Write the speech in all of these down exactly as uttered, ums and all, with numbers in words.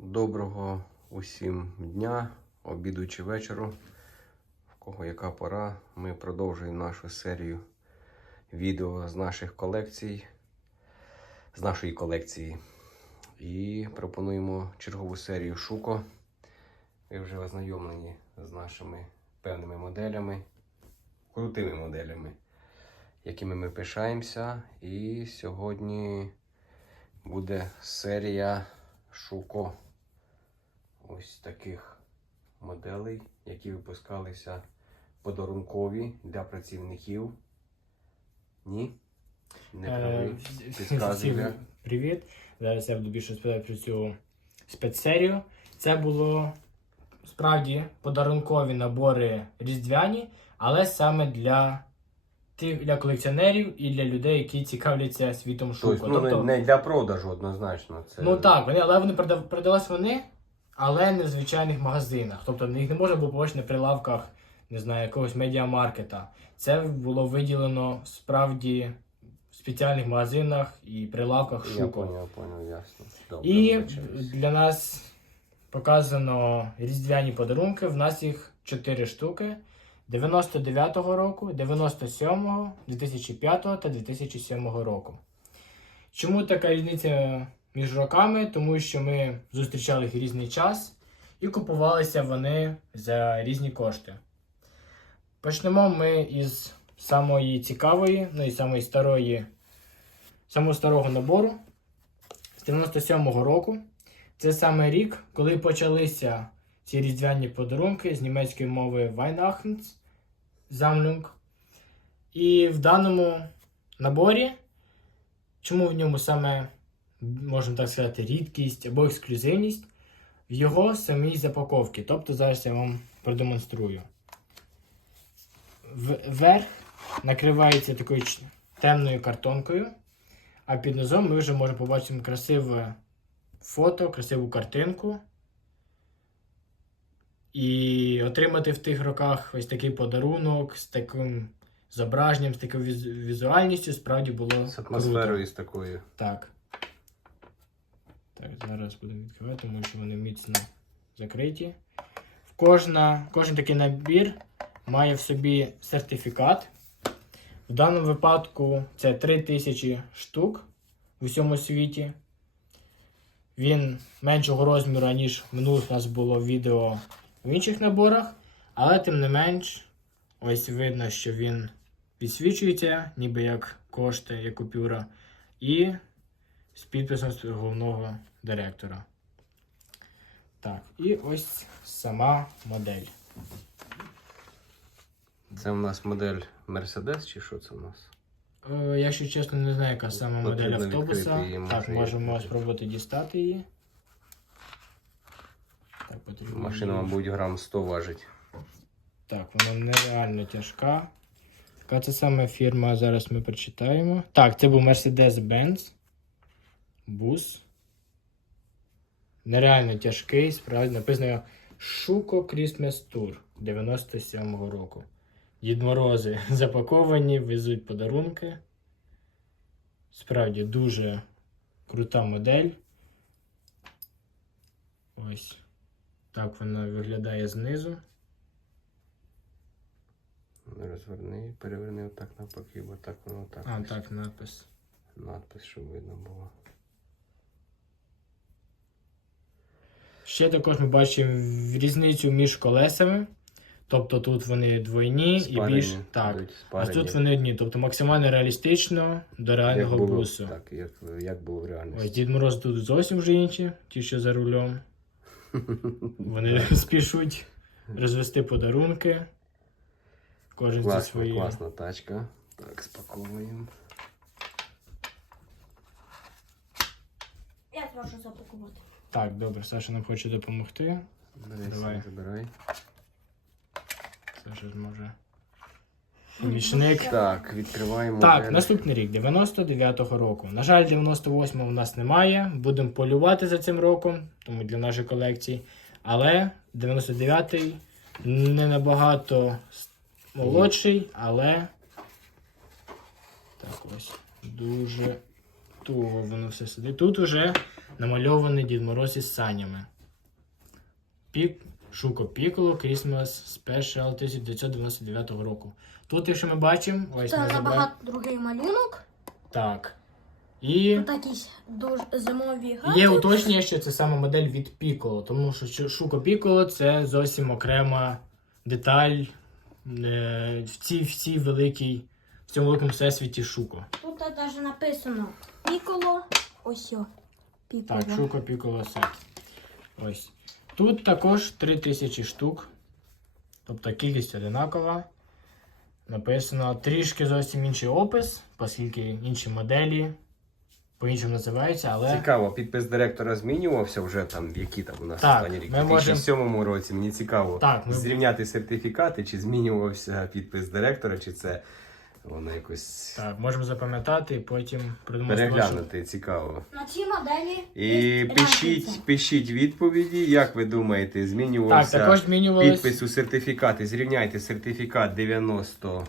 Доброго усім дня, обіду чи вечору, в кого яка пора. Ми продовжуємо нашу серію відео з наших колекцій, з нашої колекції. І пропонуємо чергову серію Шуко. Ви вже ознайомлені з нашими певними моделями, крутими моделями, якими ми пишаємося. І сьогодні буде серія Шуко. Ось таких моделей, які випускалися подарункові для працівників. Ні? Не правий. Підказує. Привіт. Зараз я буду більше розповідати про цю спецсерію. Це було справді подарункові набори різдвяні, але саме для тих, для колекціонерів і для людей, які цікавляться світом Шуко. Тобто, ну, тобто, не для продажу однозначно. Це... Ну так, вони, але вони продав, продавалися вони, але не в звичайних магазинах. Тобто їх не можна було побачити на прилавках, не знаю, якогось медіамаркета. Це було виділено справді в спеціальних магазинах і прилавках Шуко. Я понял, я понял, ясно. Добре, і вибачаюсь. Для нас показано різдвяні подарунки. В нас їх чотири штуки. дев'яносто дев'ятого року, дев'яносто сьомого, дві тисячі п'ятого та дві тисячі сьомого року. Чому така різниця між роками? Тому що ми зустрічали їх в різний час і купувалися вони за різні кошти. Почнемо ми із самої цікавої, ну і самої старої, самого старого набору з дев'яносто сьомого року. Це саме рік, коли почалися ці різдвяні подарунки з німецької мови Weihnachtsammlung. І в даному наборі, чому в ньому саме, можна так сказати, рідкість або ексклюзивність, в його самій запаковці. Тобто зараз я вам продемонструю. Вверх накривається такою темною картонкою, а під низом ми вже можемо побачити красиве фото, красиву картинку. І отримати в тих роках ось такий подарунок з таким зображенням, з такою візуальністю справді було з атмосферою круто. З такою. Так. Так, зараз будемо відкривати, тому що вони міцно закриті. Кожна, кожен такий набір має в собі сертифікат. В даному випадку це три тисячі штук в усьому світі. Він меншого розміру, ніж минулих у нас було відео в інших наборах, але тим не менш, ось видно, що він підсвічується, ніби як кошти, як купюра, і з підписом головного директора. Так, і ось сама модель. Це у нас модель Mercedes чи що це у нас? Е, якщо чесно, не знаю, яка сама модель Потрібно автобуса. її, Так, може, можемо її. спробувати дістати її. Так, потрібно Машина, її. мабуть, грам сто важить. Так, вона нереально тяжка. Яка це саме фірма, зараз ми прочитаємо. Так, це був Mercedes-Benz бус. Нереально тяжкий, справді. Написано Шуко Christmas Tour дев'яносто сьомого року. Дід Морози запаковані, везуть подарунки. Справді дуже крута модель. Ось так вона виглядає знизу. Розверни, переверни отак навпаки, бо так воно так. А, так, надпис. Надпис, щоб видно було. Ще також ми бачимо різницю між колесами. Тобто тут вони двойні Спарені, і більш. Так. А тут вони одні. Тобто максимально реалістично до реального як було, бусу. Так, як, як було в реальності. Ось Дід Мороз тут зовсім вже інші, ті, що за рулем. Вони спішуть розвести подарунки. Кожен Класна, зі своєю. класна тачка. Так, спаковуємо. Я прошу запакувати. Так, добре, Саша нам хоче допомогти. Бери, Давай. забирай. Саша зможе. Помічник. Так, відкриваємо. Так, модель. наступний рік, дев'яносто дев'ятого року. На жаль, дев'яносто восьмого у нас немає. Будемо полювати за цим роком, тому для нашої колекції. Але дев'яносто дев'ятий не набагато молодший, але так ось дуже туго воно все сидить. Тут уже намальований Дід Мороз із санями. Пік, Шуко Піколо Christmas Special тисяча дев'ятсот дев'яносто дев'ятого року. Тут, якщо ми бачимо, ось Це ми забрали. набагато другий малюнок. Так. І Тут якісь дуже зимові є гаджети. уточнення, що це саме модель від Piccolo, тому що Шуко Piccolo це зовсім окрема деталь е, в цій, в цій великій, в цьому великому всесвіті Шуко. Тут навіть написано Піколо. Ось о. Піколо. Так, Шуко Piccolo Set. Ось. Тут також три тисячі штук, тобто кількість одинакова. Написано трішки зовсім інший опис, оскільки інші моделі по-іншому називаються, але... Цікаво, підпис директора змінювався вже там, які там у нас Так, останні рік. ми У можем- дві тисячі сьомому році, мені цікаво, Так, ми- зрівняти сертифікати, чи змінювався підпис директора, чи це воно якось Так, можемо запам'ятати і потім придумати. переглянути, цікаво. На цій моделі І є пишіть, разниця. пишіть відповіді, як ви думаєте, Так, змінювався також змінювалось. підпис у сертифікати. Зрівняйте сертифікат дев'яносто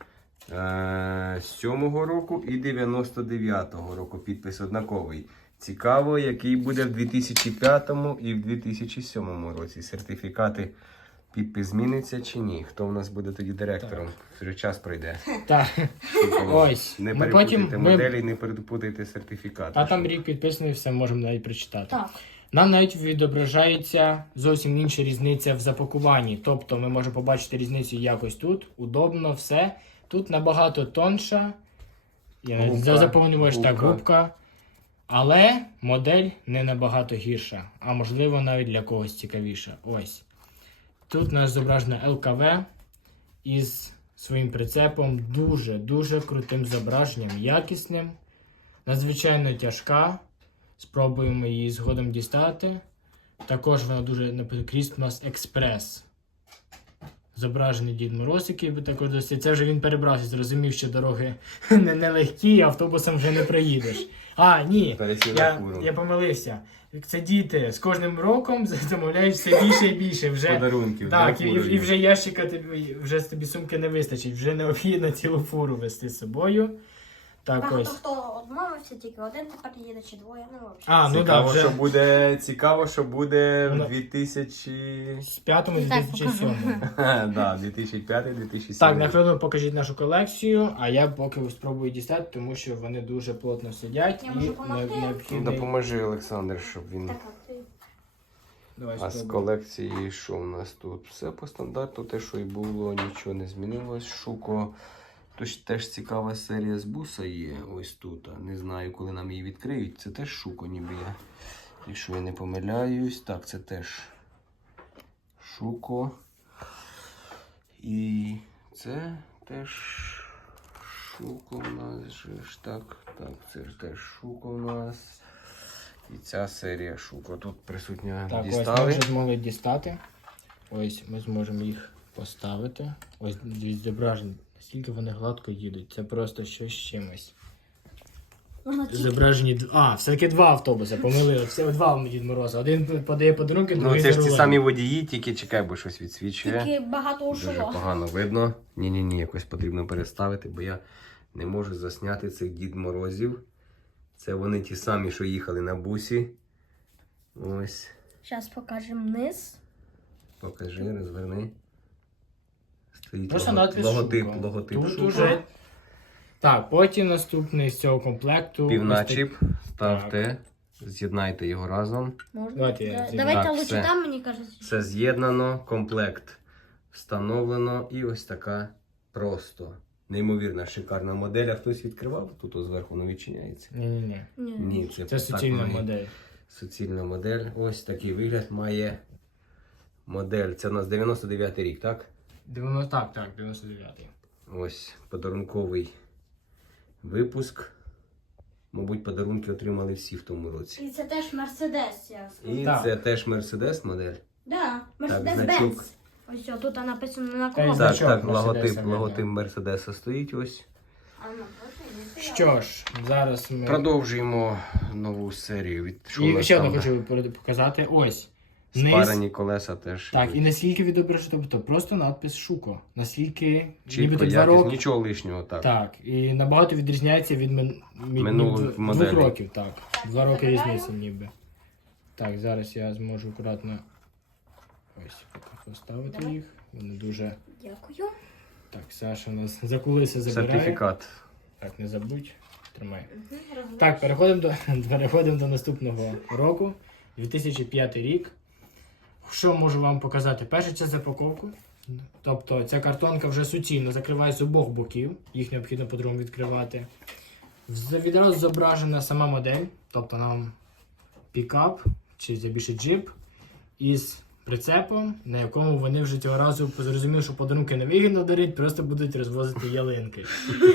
сьомого року і дев'яносто дев'ятого року. Підпис однаковий. Цікаво, який буде в дві тисячі п'ятому і в дві тисячі сьомому році. Сертифікати, підпис зміниться чи ні? Хто в нас буде тоді директором? Вже час пройде. Так. Ось. Не Ми перепутайте потім- ми- моделі, не перепутайте сертифікати. А там рік підписаний, все можемо навіть прочитати. Так. Нам навіть відображається зовсім інша різниця в запакуванні. Тобто ми можемо побачити різницю якось тут, удобно, все. Тут набагато тонша. Я навіть Губка, заповнюєш так губка. губка. Але модель не набагато гірша, а можливо навіть для когось цікавіша. Ось. Тут у нас зображена ел ка ве із своїм прицепом, дуже-дуже крутим зображенням, якісним, надзвичайно тяжка. Спробуємо її згодом дістати. Також вона дуже написано Christmas Express. Зображений Дід Мороз, який би також досить. Це вже він перебрався, зрозумів, що дороги не, не легкі, автобусом вже не проїдеш. А, ні, Пересів на я, фуру. я помилився. Це діти з кожним роком замовляють все більше і більше. Вже, Подарунків. так, для і, фури. і вже ящика тобі, вже тобі сумки не вистачить, вже необхідно цілу фуру вести з собою. Так, Багато ось. хто відмовився, тільки один тепер їде чи двоє, не вибачте. А, ну так, Цікаво, вже що буде, цікаво, що буде Ну, в дві тисячі... з п'ятого І з так дві тисячі сьомого. Да, дві тисячі п'ятий - дві тисячі Так, сьомий. на хвилину покажіть нашу колекцію, а я поки спробую дістати, тому що вони дуже плотно сидять Я і можу не- допомогти? необхідний... Допоможи, Олександр, щоб він... Так, а ти? Давай А з спробуємо. колекції що у нас тут? Все по стандарту, те, що і було, нічого не змінилось. Шуко. Тож теж цікава серія з буса є ось тут. Не знаю, коли нам її відкриють. Це теж Шуко, ніби я. Якщо я не помиляюсь. Так, це теж Шуко. І це теж Шуко у нас же ж так. Так, це ж теж Шуко у нас. І ця серія Шуко. Тут присутня Так, ось ми дістали. вже змогли дістати. Ось ми зможемо їх поставити. Ось дивіться, зображені. Наскільки вони гладко їдуть. Це просто щось з чимось. Можна тільки, Зображені д- А, все-таки два автобуси, помилили. Все два Дід Мороза. Один подає подарунки, Ну, другий це ж ті дарує. самі водії, тільки чекай, бо щось відсвічує. тільки багато Дуже ушло. погано видно. Ні-ні-ні, якось потрібно переставити, бо я не можу засняти цих Дід Морозів. Це вони ті самі, що їхали на бусі. Ось. Зараз покажемо низ. Покажи, розверни. Стоїть Просто лого- надпис логотип, Шуко. логотип Тут Шуко. уже... Так, потім наступний з цього комплекту. Півначіп. Ставте. З'єднайте його разом. Можна? Давайте я Да- зіб'ю. Давайте Так, лучше все. там, мені кажеться. Все з'єднано, комплект встановлено і ось така просто неймовірна шикарна модель. А хтось відкривав? Тут ось зверху воно відчиняється. Ні-ні-ні. Ні. Ні, це, Це так суцільна воно і- модель. Суцільна модель. Ось такий вигляд має модель. Це у нас дев'яносто дев'ятий рік, так? дев'яносто Так, так, дев'яносто дев'ятий. Ось подарунковий випуск. Мабуть, подарунки отримали всі в тому році. І це теж Мерседес, я скажу. І Так. це теж Mercedes модель. Да, Мерседес значок. Бенц. Ось о, тут написано на Та й кого. Так, Значок так, Mercedes логотип, видно. логотип Мерседеса стоїть ось. А, ну, точно, не Що ж, зараз ми... Продовжуємо нову серію. Від що у І нас ще там? одне хочу перед- показати. Ось. Низ. Спарені колеса теж. Так, і наскільки відображено, тобто просто надпис Шуко. Наскільки Чітко, нібито два якість, роки. нічого лишнього, так. Так, і набагато відрізняється від, мин... від Минулих від дв- моделей. двох років. Так, два роки забираю. різниці ніби. Так, зараз я зможу акуратно Ось, поки поставити Давай. їх. Вони дуже. Дякую. Так, Саша у нас за кулиси забирає. Сертифікат. Так, не забудь. Тримай. Угу, розумію. Так, переходимо до, переходимо до наступного року. дві тисячі п'ятий рік. Що можу вам показати? Перше, це запаковку. Тобто ця картонка вже суцільно закриває з обох боків. Їх необхідно по-другому відкривати. З- Відразу зображена сама модель. Тобто нам пікап, чи це більше джип, із прицепом, на якому вони вже цього разу зрозуміли, що подарунки не вигідно дарить, просто будуть розвозити ялинки.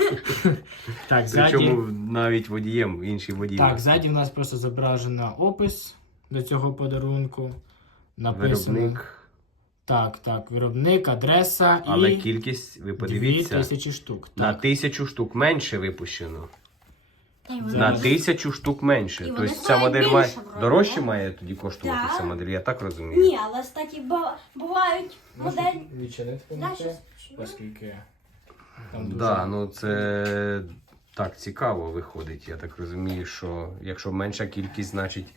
Так, ззаді. Причому навіть водієм, інший водій. Так, ззаді в нас просто зображено опис до цього подарунку. Написано. Виробник. Так, так, виробник, адреса Але і кількість, ви дві подивіться, тисячі штук. на Так. тисячу штук менше випущено. Та й вони Зараз. На тисячу штук менше. І Тобто вони ця стоять модель більше, має вроде, дорожче да? має тоді коштувати Так. ця модель, я так розумію. Ні, але статі ба- бувають модель. Відчинити Да, помогти? щас. Оскільки там дуже... Да, ну це так цікаво виходить. Я так розумію, що якщо менша кількість, значить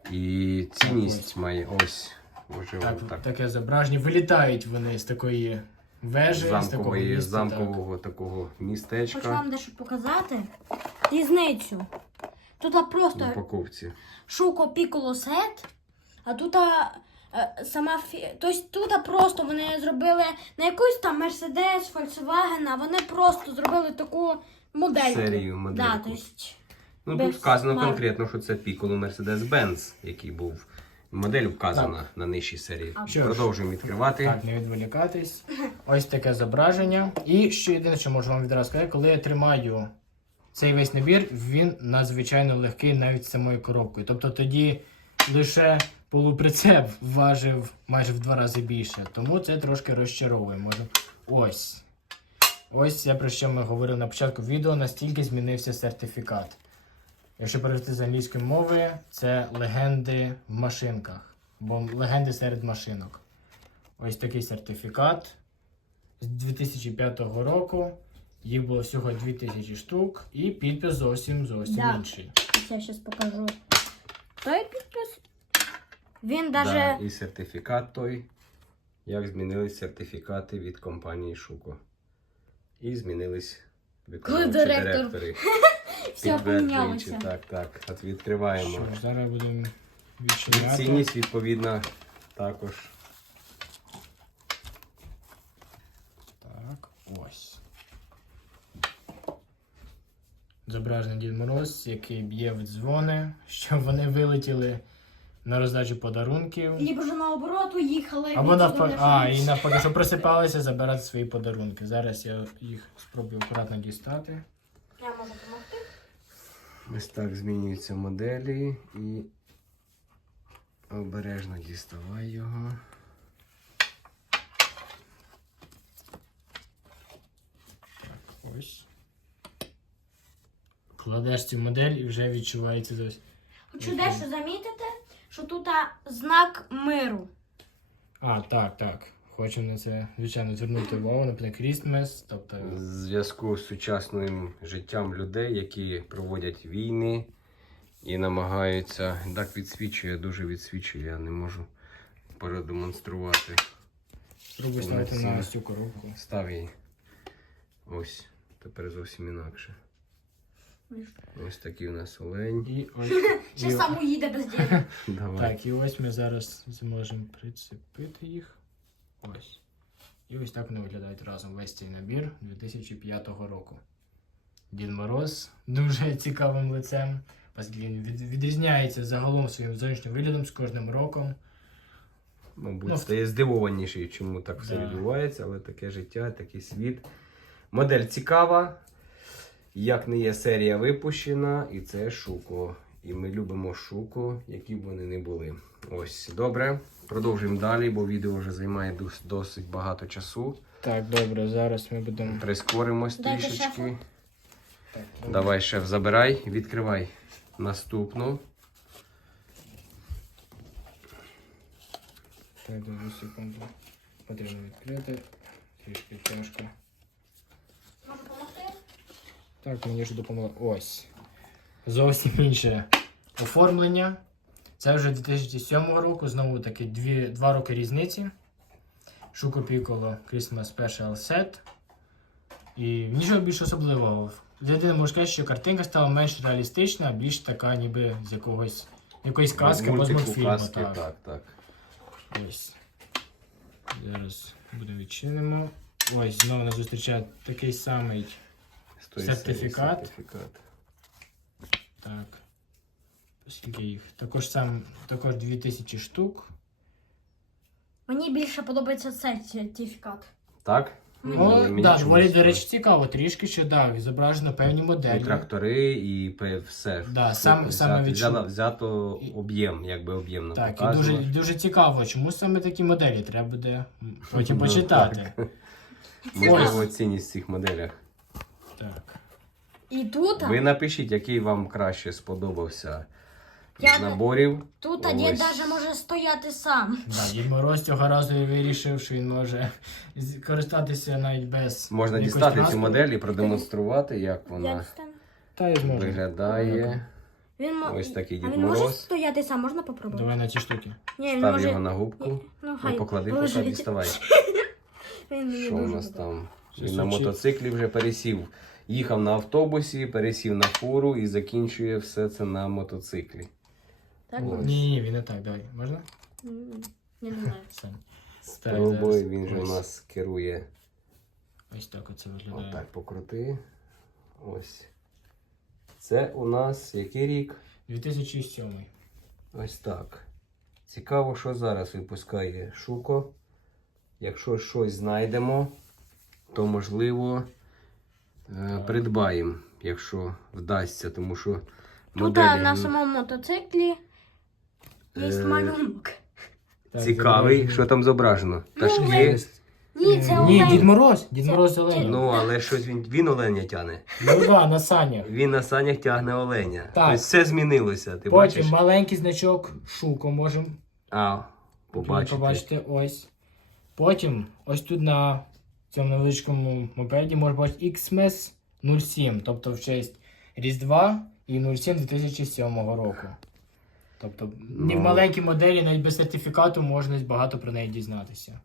і цінність має ось. Може, Так, так. таке зображення. Вилітають вони з такої вежі, з такого Замкової, місця. замкового такого Хочу містечка вам дещо показати. Різницю. Тут а, в просто упаковці. шуко піколо сет, а тут а, е, сама фі... Тобто тут а, просто вони зробили не якусь там Mercedes, Volkswagen, а вони просто зробили таку модельку. Серію, Да, модельку. тобто, Ну без тут вказано марки. конкретно, що це Piccolo Mercedes-Benz, який був. Модель вказана на нижчій серії. А. Що ж. Продовжуємо відкривати. Так, не відволікатись. Ось таке зображення. І ще єдине, що можу вам відразу сказати, коли я тримаю цей весь набір, він надзвичайно легкий навіть з самою коробкою. Тобто тоді лише полуприцеп важив майже в два рази більше. Тому це трошки розчаровує. Може. Ось. Ось це про що ми говорили на початку відео, настільки змінився сертифікат. Якщо перевести з англійської мови, це легенди в машинках. Бо легенди серед машинок. Ось такий сертифікат з дві тисячі п'ятого року. Їх було всього дві тисячі штук. І підпис зовсім зовсім Да. інший. я зараз покажу. Той підпис. Він Да, даже і сертифікат той. Як змінились сертифікати від компанії Шуко. І змінились виконавчі директор директори. все Підтверджуючи. помінялося. Так, так. От відкриваємо. Що ж, зараз будемо І відчиняти. цінність відповідна також. Так, ось. Зображений Дід Мороз, який б'є в дзвони, щоб вони вилетіли на роздачу подарунків. Лібо ж наоборот уїхали. Або навпаки, відсюди а, вже. і навпаки, щоб просипалися забирати свої подарунки. Зараз я їх спробую акуратно дістати. Я можу допомогти. Ось так змінюються моделі і обережно діставай його. Ось. Кладеш цю модель і вже відчувається досить. Хочу дещо замітити, що тут а, знак миру. А, так, так. Хочу на це, звичайно, звернути увагу, наприклад, Christmas, тобто. В зв'язку з сучасним життям людей, які проводять війни і намагаються. Так відсвічує, дуже відсвічує, я не можу продемонструвати. Спробуй ставити на ось цю коробку. Став її. Ось. Тепер зовсім інакше. Ось такий у нас олень. І ось. Ще і- сам уїде без діла. Давай. Так, і ось ми зараз зможемо прицепити їх. Ось. І ось так вони виглядають разом весь цей набір дві тисячі п'ятого року. Дід Мороз дуже цікавим лицем, оскільки він від- відрізняється загалом своїм зовнішнім виглядом з кожним роком. Мабуть, Ну, стає здивованіший, чому так все да. відбувається, але таке життя, такий світ. Модель цікава. Як не є серія випущена, і це Шуко. І ми любимо Шуко, які б вони не були. Ось, добре. Продовжуємо далі, бо відео вже займає дос- досить багато часу. Так, добре, зараз ми будемо. Прискоримось Дайте трішечки. шефу. Так, добре. Давай, шеф, забирай, відкривай наступну. Так, одну секунду. Потрібно відкрити. Трішки тяжко. Можу допомогти? Так, мені ж допомогло. Ось. Зовсім інше оформлення. Це вже дві тисячі сьомого року, знову таки дві, два роки різниці. Шуко Піколо Christmas Special Set. І нічого більш особливого. Єдине можу сказати, що картинка стала менш реалістична, більш така ніби з якогось якоїсь казки або з Мультику, мультфільму. казки, Так. так, так. Ось. Зараз буде відчинимо. Ось, знову нас зустрічає такий самий З тої серії Сертифікат. сертифікат. Так. Скільки їх? Також сам, також дві тисячі штук. Мені більше подобається цей сертифікат. Так? Мені- О, Мені да, чомусь доволі, до так. речі, цікаво трішки, що так, зображено певні І моделі. трактори, і пе- все. Да, Все сам- взято, саме від взято, Шуко. взято об'єм, якби об'ємно Так, і показано. дуже, дуже цікаво, чому саме такі моделі треба буде потім Ну, почитати. Можливо, Ось. цінність в цих моделях. Так. І тут, Ви напишіть, який вам краще сподобався Я з не- наборів. тут Ось. дід навіть може стояти сам. Да, Дід Мороз цього разу і вирішив, що він може з- користатися навіть без Можна якогось дістати цю транспорту. модель і продемонструвати, як Я вона дістану. Та я зможу. виглядає. Він мо- Ось такий а Дід він може Мороз. стояти сам, можна попробувати? Давай на ці штуки. Ні, він Став може... його на губку. Ну, Ну, хай поклади, поки лежить. діставай. Він мені Що у дуже нас подобається. там? Щось Він на учить. мотоциклі вже пересів. Їхав на автобусі, пересів на фуру і закінчує все це на мотоциклі. Так? Ось. Ні, ні, він не так, давай. Можна? М, Я не знаю. Сань. Спробуй, зараз. він же у Ось. нас керує. Ось так оце виглядає. Отак покрути. Ось. Це у нас який рік? дві тисячі сьомий. Ось так. Цікаво, що зараз випускає Шуко. Якщо щось знайдемо, то можливо е, придбаємо, якщо вдасться, тому що Тут моделі а, на самому мотоциклі є Е, малюнок. Так, цікавий, зображено. що там зображено. Ну, Пташки. ви- Ні, це Ні, олень. Дід Мороз. Дід Це- Мороз це- Олень. Ну, але щось він, він оленя тягне. Ну да, на санях. Він на санях тягне оленя. Так. Тобто все змінилося. Ти Потім бачиш? маленький значок Шуко можемо А, побачити. побачити ось. Потім ось тут на цьому невеличкому мопеді можна бачити ікс ем ес нуль сім, тобто в честь Різдва і нуль сім дві тисячі сьомого року. Тобто ні в Ну. маленькій моделі, навіть без сертифікату можна багато про неї дізнатися.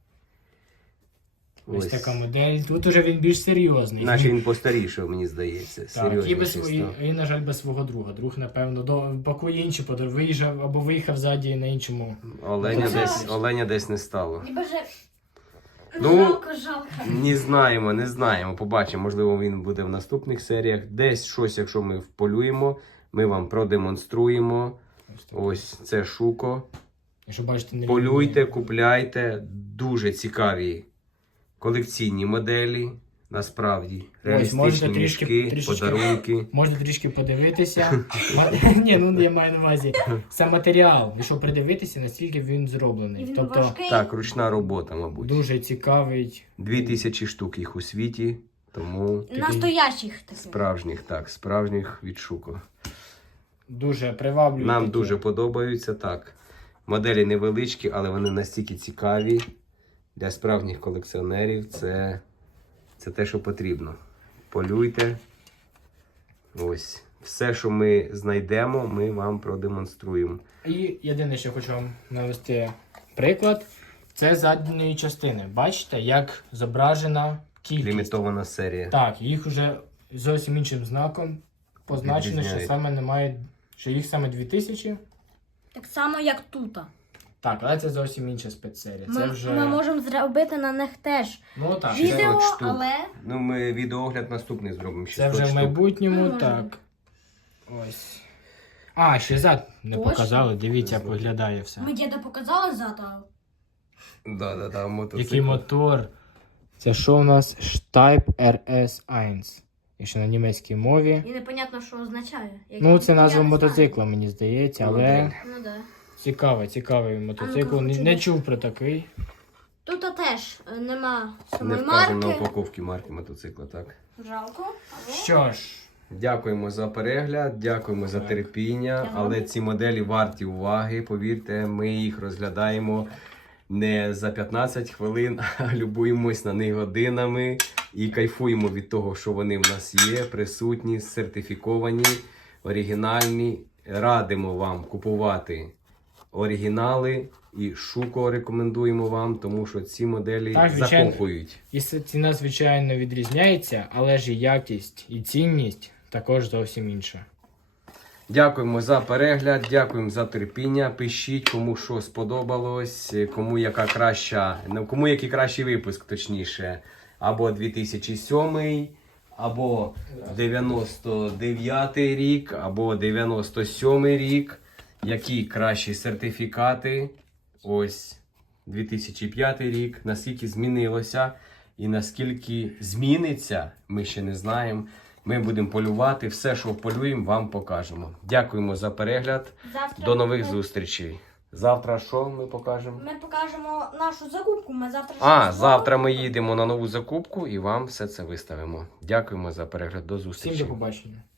Ось, Ось. така модель. Тут уже він більш серйозний. Наче він постарішав, мені здається. Так, і, Серйозніше без, свої, став. і, на жаль, без свого друга. Друг, напевно, до, пакує інші подорожі, виїжджав або виїхав ззаді на іншому. Оленя Це- десь, оленя десь не стало. Ніби же Ну, жалко, жалко. Не знаємо, не знаємо. Побачимо, можливо, він буде в наступних серіях. Десь щось, якщо ми вполюємо, ми вам продемонструємо. Ось так. Ось це Шуко. Якщо бачите, не Полюйте, рівні. купляйте. Дуже цікаві колекційні моделі. Насправді. можете Реалістичні трішки- мішки, трішечки- подарунки. Можна трішки подивитися. Ма- Ні, ну я маю на увазі. Сам матеріал, якщо придивитися, наскільки він І зроблений. він Тобто важкий. Так, ручна робота, мабуть. дуже цікавий. Дві тисячі штук їх у світі, тому Настоящих таких. справжніх, так, справжніх від Шуко. Дуже приваблює. Нам такі. дуже подобаються, так. Моделі невеличкі, але вони настільки цікаві для справжніх колекціонерів. Це, це те, що потрібно. Полюйте. Ось. Все, що ми знайдемо, ми вам продемонструємо. І єдине, що хочу вам навести приклад, це з задньої частини. Бачите, як зображена кількість. Лімітована серія. Так, їх вже зовсім іншим знаком позначено, що Відрізняють. саме немає, що їх саме дві тисячі. Так само, як тут. Так, але це зовсім інша спецсерія. Це Ми, вже. ми можемо зробити на них теж Ну так, Шістсот відео, штук. але Ну, ми відеоогляд наступний зробимо. це шістсот вже в штук. майбутньому, Ну, може. так. Ось. А, ще зад не Точно? показали. Дивіться, Зробили. виглядає все. ми діда показали зато. Да, да, да, мотоцикл. Який мотор? Це що у нас? Штайп ар ес один. Якщо на німецькій мові. І непонятно, що означає. Як- Ну, це я назва не знаю. мотоцикла, мені здається, але Модель. Ну да. цікавий, цікавий мотоцикл. Не, хочу не бачити. чув про такий. Тут теж е, нема Не самої вказано на марки. упаковці марки мотоцикла, так. Жалко. Але... Що ж, Дякуємо за перегляд, дякуємо за Так. терпіння, Ага. але ці моделі варті уваги. Повірте, ми їх розглядаємо не за п'ятнадцять хвилин, а любуємось на них годинами і кайфуємо від того, що вони в нас є, присутні, сертифіковані, оригінальні. Радимо вам купувати оригінали і Шуко рекомендуємо вам, тому що ці моделі Так, звичайно. закохують. І с- ціна, звичайно, відрізняється, але ж і якість, і цінність також зовсім інша. Дякуємо за перегляд, дякуємо за терпіння. Пишіть, кому що сподобалось, кому яка краща, ну, кому який кращий випуск, точніше. Або дві тисячі сьомий, або дев'яносто дев'ятий рік, або дев'яносто сьомий рік. Які кращі сертифікати. Ось дві тисячі п'ятий рік. Наскільки змінилося і наскільки зміниться, ми ще не знаємо. Ми будемо полювати. Все, що полюємо, вам покажемо. Дякуємо за перегляд. Завтра До нових ми, зустрічей. Завтра що ми покажемо? ми покажемо нашу закупку. Ми завтра А, щось завтра ми зробимо. їдемо на нову закупку і вам все це виставимо. Дякуємо за перегляд. До Всім зустрічі. до побачення.